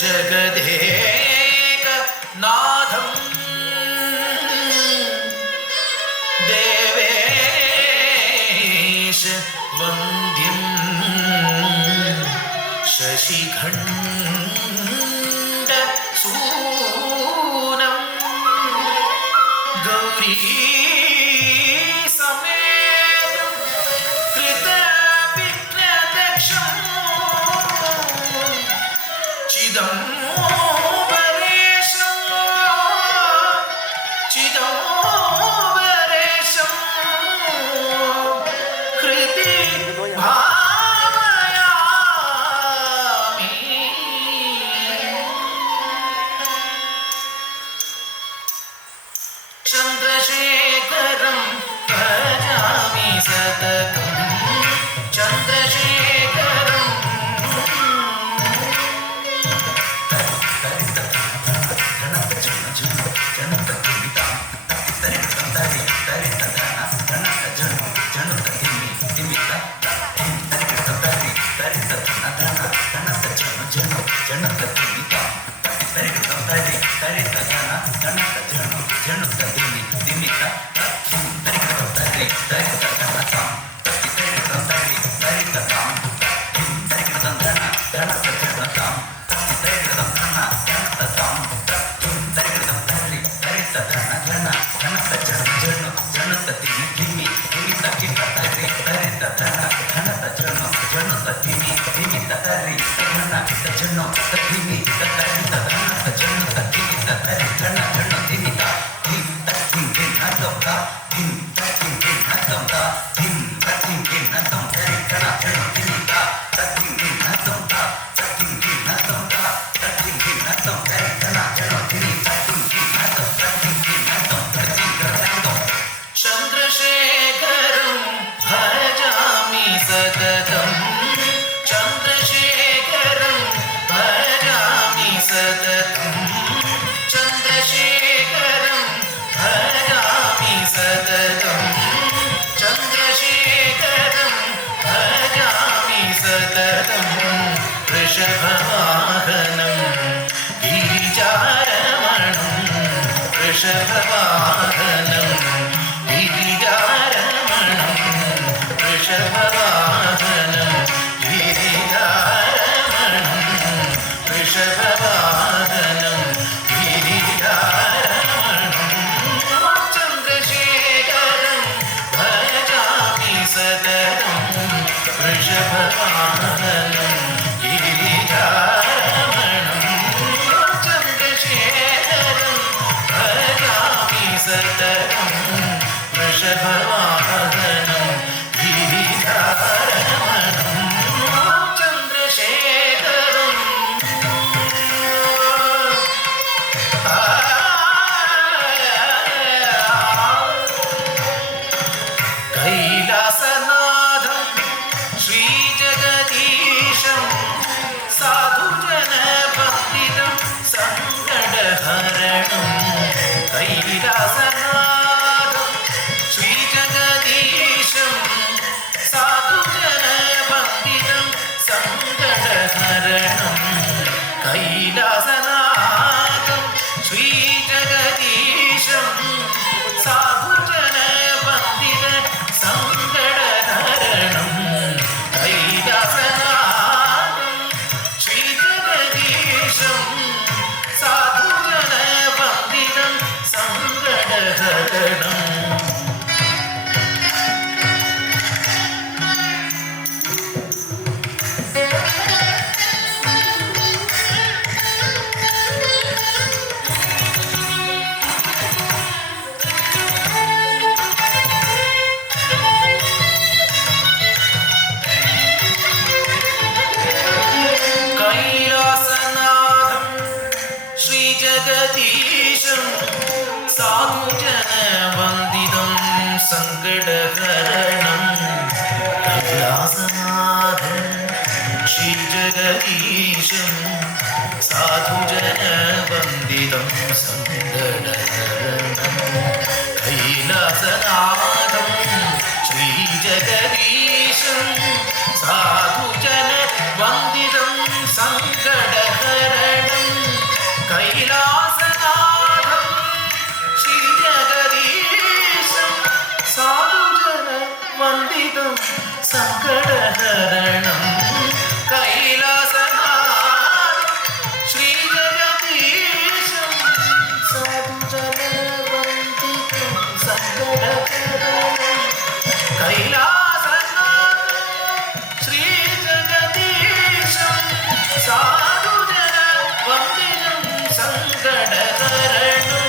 जगदेकनाथं देवेश वन्द्यं शशिखण्डसूनं गौरी चन्द्रशेखरं भजामि सततं चन्द्रशेखरं चन्द्रशेखरं भजामि सततं चन्द्रशेखरं भजामि सततं चन्द्रशेखरं भजामि सततं चन्द्रशेखरं भजामि सततं वृषभवाहनं गिरिजारमणं वृषभवाहनं गिरिजारमणं वृषभवाहनं गिरिजारमणं वृषभवाहनं गिरिजारमणं चन्द्रशेखरं भजामि सततं वृषभवाहनं गिरिजारमणं चन्द्रशेखरं भजामि सततं वृषभवाहनं गिरिजारमणं चन्द्रशेखरं कैलासनाथं श्रीजगदीशं साधुजनवन्दितं सङ्कटहरणं कैलासनाथं श्रीजगदीशं साधुजनवन्दितं सङ्कटहरणं कैलासनाथं श्रीजगदीशं साधुजनवन्दितं सङ्कटहरणं कैलासनाथं श्रीजगदीशं साधुजनवन्दितं सङ्कटहरणम् कैलासनाथं श्रीजगदीशं साधुजनवन्दितं सङ्कटहरणं कैलासनाथं श्रीजगदीशं साधुजनवन्दितं सङ्कटहरणं कैलासनाथं श्रीजगदीशं साधुजनवन्दितं सङ्कटहरणं സാധുജന വന്ദിതം സങ്കടഹരണം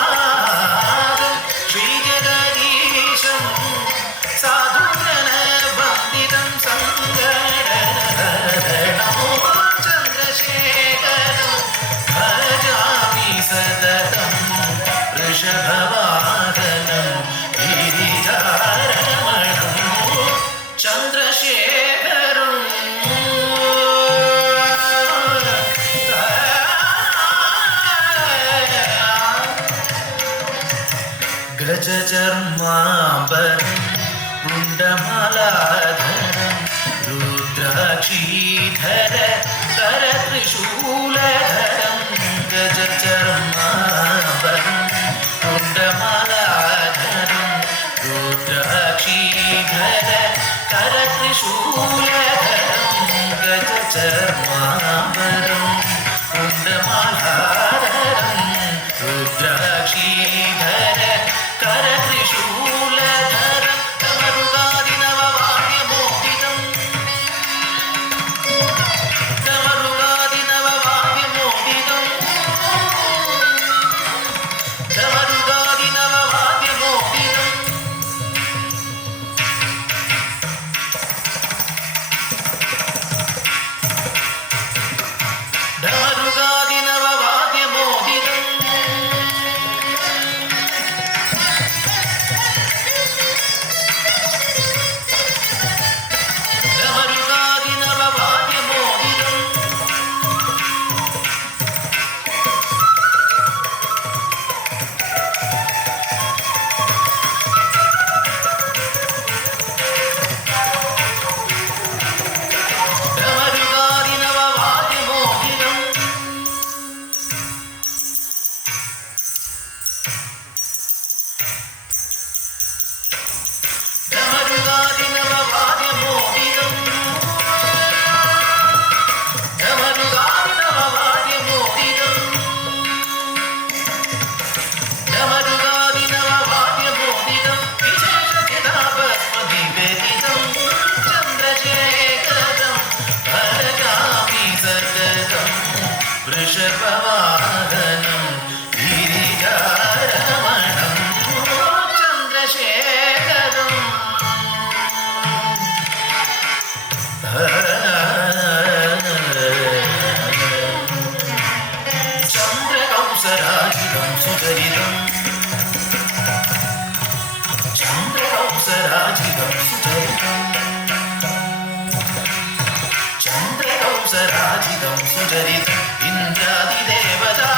കൈലാസനാഥം ശ്രീജഗദീശം സാധുജന വന്ദിതം സങ്കടഹരണം ചന്ദ്രശേഖരം ഭജാമി സതതം വൃഷഭവാഹനം ഗിരിജാരമണം ചന്ദ്രശേഖരം ഗജചർമാംബരം വൃന്ദമാലാധരം രുദ്രാക്ഷീധര കരത്രിശൂലധരം ഗജചർമാംബരം വൃന്ദമാലാധരം രുദ്രാക്ഷീധര കരത്രിശൂലധരം ഗജചർമാംബരം വൃന്ദമാലാധരം രുദ്രാക്ഷീധര കരത്രിശൂലധരം തമരുഗാദിനവവാദ്യമോഹിതം തമരുഗാദിനവവാദ്യമോഹിതം തമരുഗാദിനവവാദ്യമോഹിതം ധമരുഗാദിനവവാദ്യമോഹിതം വൃഷഭവാഹനം ഗിരിജാരമണം ചന്ദ്രശേഖരം ചന്ദ്രകൗസരാജിതം സുചരിതം ചന്ദ്രകൗസരാജിതം സുചരിതം ചന്ദ്രകൗസരാജിതം സുചരിതം ഇന്ദ്രാദിദേവതാ